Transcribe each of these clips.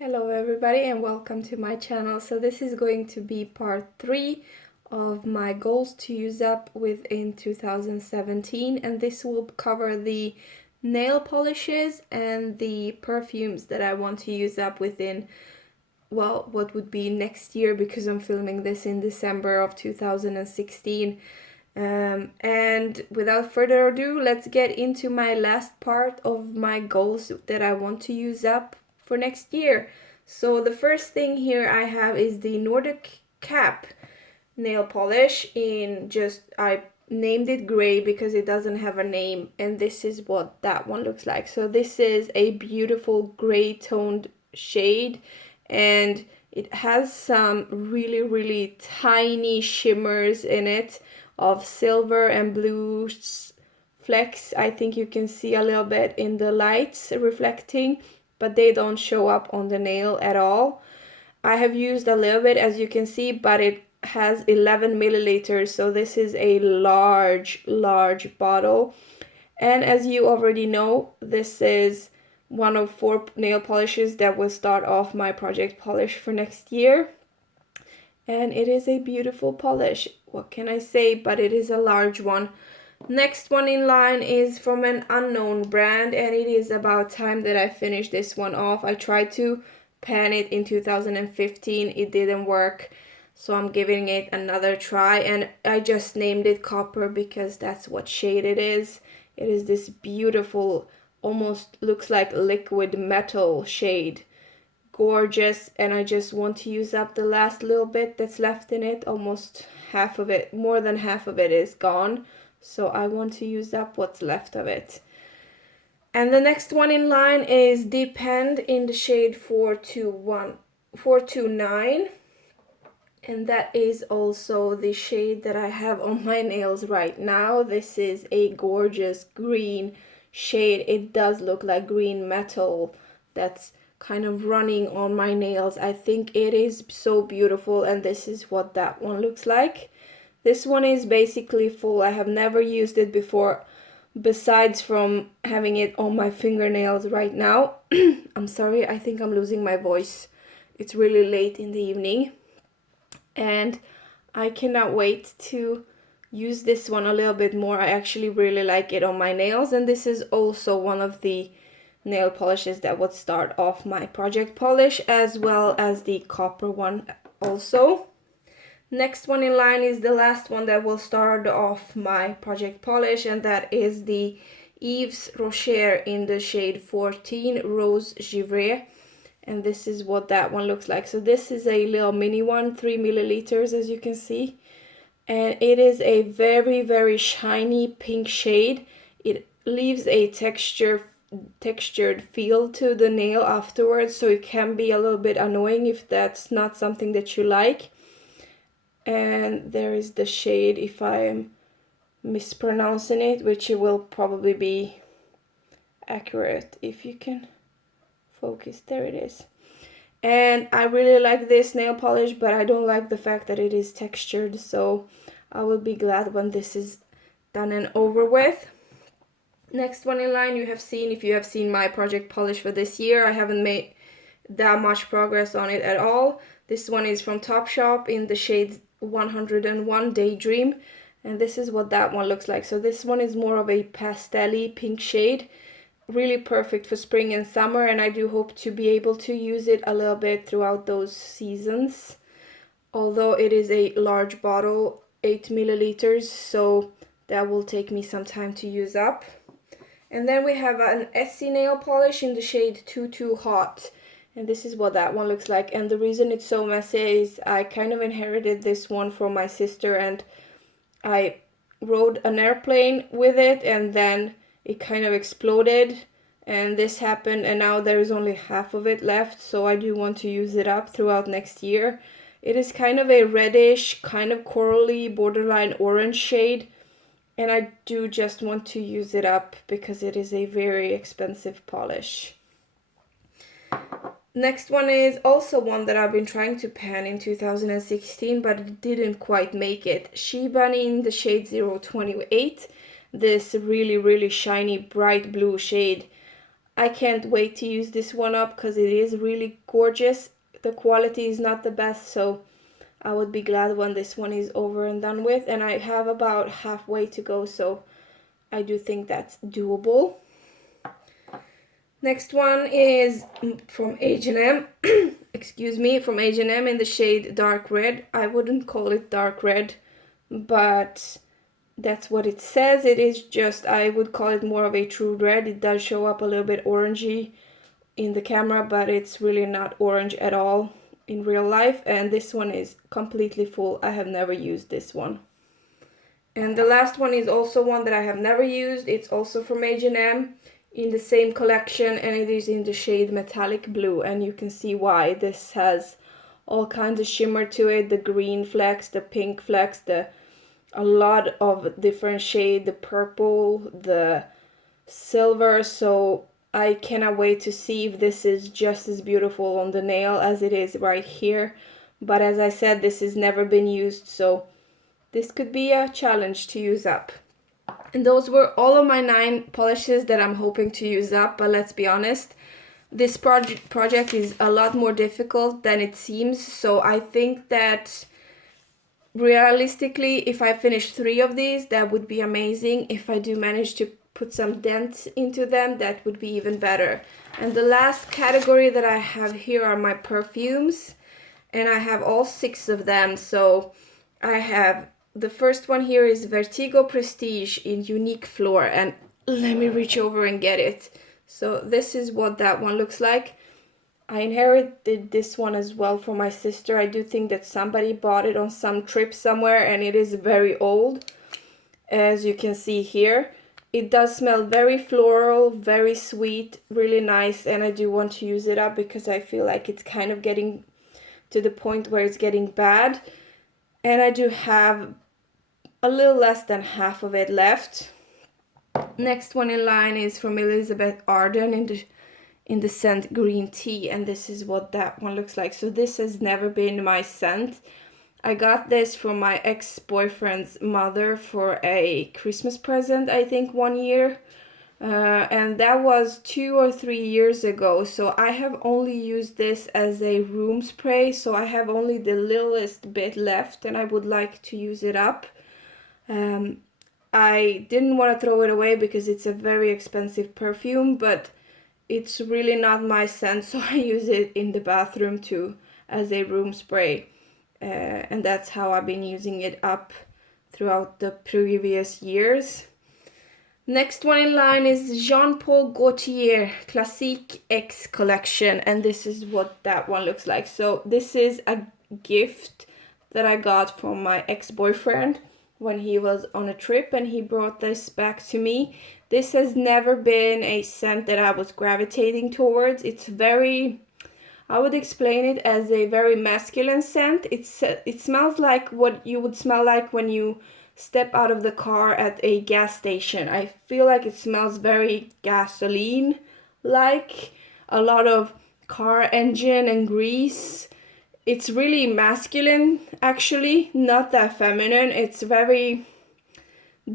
Hello everybody and welcome to my channel. So this is going to be part 3 of my goals to use up within 2017, and this will cover the nail polishes and the perfumes that I want to use up within, well, what would be next year, because I'm filming this in December of 2016. And without further ado, let's get into my last part of my goals that I want to use up for next year. So the first thing here I have is the Nordic Cap nail polish I named it gray because it doesn't have a name, and this is what that one looks like. So this is a beautiful gray toned shade, and it has some really tiny shimmers in it of silver and blue flecks. I think you can see a little bit in the lights reflecting, but they don't show up on the nail at all. I have used a little bit, as you can see, but it has 11 milliliters, so this is a large bottle. And as you already know, this is one of 4 nail polishes that will start off my project polish for next year. And it is a beautiful polish. What can I say? But it is a large one. Next one in line is from an unknown brand, and it is about time that I finish this one off. I tried to pan it in 2015. It didn't work, so I'm giving it another try, and I just named it Copper because that's what shade it is. It is this beautiful, almost looks like liquid metal shade. Gorgeous, and I just want to use up the last little bit that's left in it. Almost half of it, more than half of it is gone, so I want to use up what's left of it. And the next one in line is Depend in the shade 429, and that is also the shade that I have on my nails right now. This is a gorgeous green shade. It does look like green metal that's kind of running on my nails. I think it is so beautiful, and this is what that one looks like. This one is basically full. I have never used it before, besides from having it on my fingernails right now. I'm sorry, I think I'm losing my voice. It's really late in the evening, and I cannot wait to use this one a little bit more. I actually really like it on my nails, and this is also one of the nail polishes that would start off my project polish, as well as the copper one also. Next one in line is the last one that will start off my project polish, and that is the Yves Rocher in the shade 14 Rose Givré, and this is what that one looks like. So this is a little mini one, 3 milliliters, as you can see, and it is a very shiny pink shade. It leaves a textured feel to the nail afterwards, so it can be a little bit annoying if that's not something that you like. And there is the shade, if I'm mispronouncing it, which it will probably be accurate if you can focus. There it is. And I really like this nail polish, but I don't like the fact that it is textured, so I will be glad when this is done and over with. Next one in line, if you have seen my project polish for this year, I haven't made that much progress on it at all. This one is from Topshop in the shade 101 Daydream, and this is what that one looks like. So this one is more of a pastel-y pink shade, really perfect for spring and summer, and I do hope to be able to use it a little bit throughout those seasons, although it is a large bottle, 8 milliliters, so that will take me some time to use up. And then we have an Essie nail polish in the shade Too Hot, and this is what that one looks like. And the reason it's so messy is I kind of inherited this one from my sister, and I rode an airplane with it, and then it kind of exploded, and this happened, and now there is only half of it left, so I do want to use it up throughout next year. It is kind of a reddish, kind of corally, borderline orange shade, and I do just want to use it up because it is a very expensive polish. Next one is also one that I've been trying to pan in 2016, but it didn't quite make it. Shibani in the shade 028, this really shiny bright blue shade. I can't wait to use this one up because it is really gorgeous. The quality is not the best, so I would be glad when this one is over and done with. And I have about halfway to go, so I do think that's doable. Next one is from H&M, excuse me, from H&M in the shade Dark Red. I wouldn't call it dark red, but that's what it says. It is just, I would call it more of a true red. It does show up a little bit orangey in the camera, but it's really not orange at all in real life. And this one is completely full. I have never used this one. And the last one is also one that I have never used. It's also from H&M in the same collection, and it is in the shade Metallic Blue, and you can see why. This has all kinds of shimmer to it, the green flecks, the pink flecks, a lot of different shade, the purple, the silver. So I cannot wait to see if this is just as beautiful on the nail as it is right here. But as I said, this has never been used, so this could be a challenge to use up. And those were all of my 9 polishes that I'm hoping to use up, but let's be honest, this project is a lot more difficult than it seems. So I think that realistically, if I finish 3 of these, that would be amazing. If I do manage to put some dents into them, that would be even better. And the last category that I have here are my perfumes, and I have all 6 of them. So I have, the first one here is Vertigo Prestige in Unique Floor, and let me reach over and get it. So this is what that one looks like. I inherited this one as well from my sister. I do think that somebody bought it on some trip somewhere, and it is very old, as you can see here. It does smell very floral, very sweet, really nice, and I do want to use it up because I feel like it's kind of getting to the point where it's getting bad. And I do have a little less than half of it left. Next one in line is from Elizabeth Arden in the scent Green Tea, and this is what that one looks like. So this has never been my scent. I got this from my ex-boyfriend's mother for a Christmas present, I think, one year. And that was 2 or 3 years ago. So I have only used this as a room spray. So I have only the littlest bit left, and I would like to use it up. I didn't want to throw it away because it's a very expensive perfume, but it's really not my scent, so I use it in the bathroom too as a room spray. And that's how I've been using it up throughout the previous years. Next one in line is Jean Paul Gaultier Classique X collection, and this is what that one looks like. So this is a gift that I got from my ex-boyfriend when he was on a trip, and he brought this back to me. This has never been a scent that I was gravitating towards. It's very, I would explain it as a very masculine scent. It smells like what you would smell like when you step out of the car at a gas station. I feel like it smells very gasoline-like, a lot of car engine and grease. It's really masculine, actually, not that feminine. It's very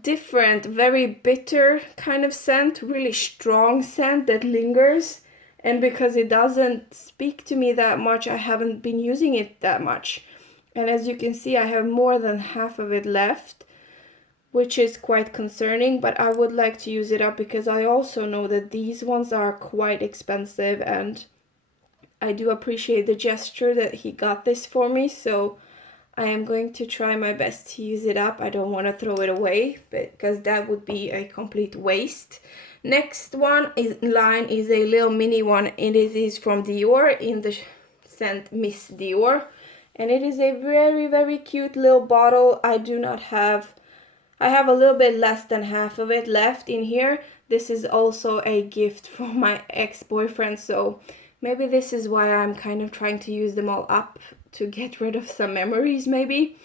different, very bitter kind of scent, really strong scent that lingers. And because it doesn't speak to me that much, I haven't been using it that much. And as you can see, I have more than half of it left, which is quite concerning, but I would like to use it up because I also know that these ones are quite expensive, and I do appreciate the gesture that he got this for me, so I am going to try my best to use it up. I don't want to throw it away because that would be a complete waste. Next one in line is a little mini one, and it is from Dior in the scent Miss Dior. And it is a very, very cute little bottle. I have a little bit less than half of it left in here. This is also a gift from my ex-boyfriend, so maybe this is why I'm kind of trying to use them all up to get rid of some memories, maybe.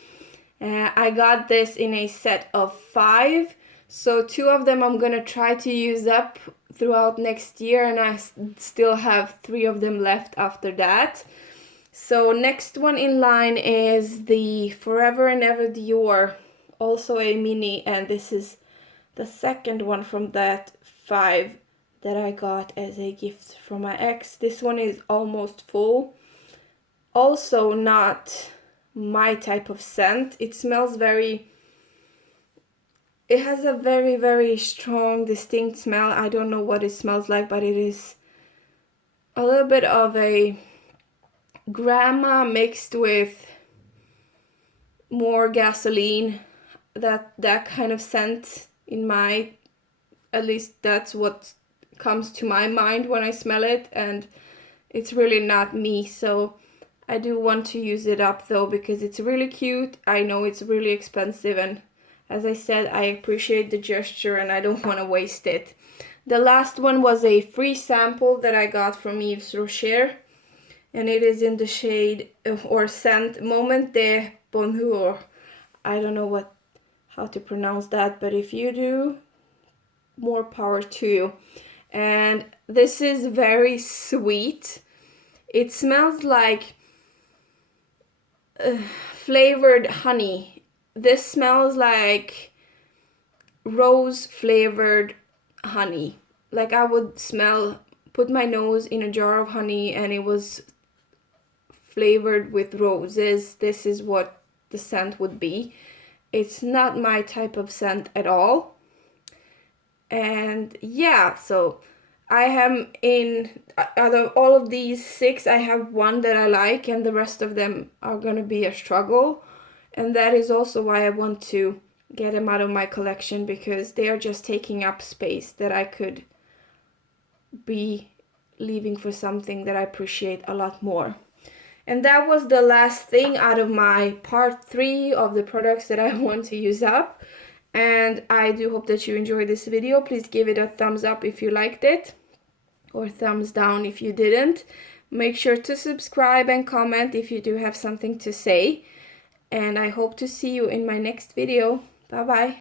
I got this in a set of 5, so 2 of them I'm gonna try to use up throughout next year, and I still have 3 of them left after that. So next one in line is the Forever and Ever Dior, also a mini, and this is the second one from that 5 that I got as a gift from my ex. This one is almost full. Also not my type of scent. It smells it has a very, very strong, distinct smell. I don't know what it smells like, but it is a little bit of a grandma mixed with more gasoline. That kind of scent at least that's what comes to my mind when I smell it, and it's really not me. So I do want to use it up though, because it's really cute. I know it's really expensive, and as I said, I appreciate the gesture and I don't want to waste it. The last one was a free sample that I got from Yves Rocher, and it is in the shade or scent Moment de Bonheur. I don't know how to pronounce that, but if you do, more power to you. And this is very sweet. It smells like flavored honey. This smells like rose flavored honey. Like I would put my nose in a jar of honey and it was flavored with roses. This is what the scent would be. It's not my type of scent at all. And yeah, so I am out of all of these 6, I have one that I like, and the rest of them are gonna be a struggle. And that is also why I want to get them out of my collection, because they are just taking up space that I could be leaving for something that I appreciate a lot more. And that was the last thing out of my part 3 of the products that I want to use up. And I do hope that you enjoyed this video. Please give it a thumbs up if you liked it, or thumbs down if you didn't. Make sure to subscribe and comment if you do have something to say. And I hope to see you in my next video. Bye bye.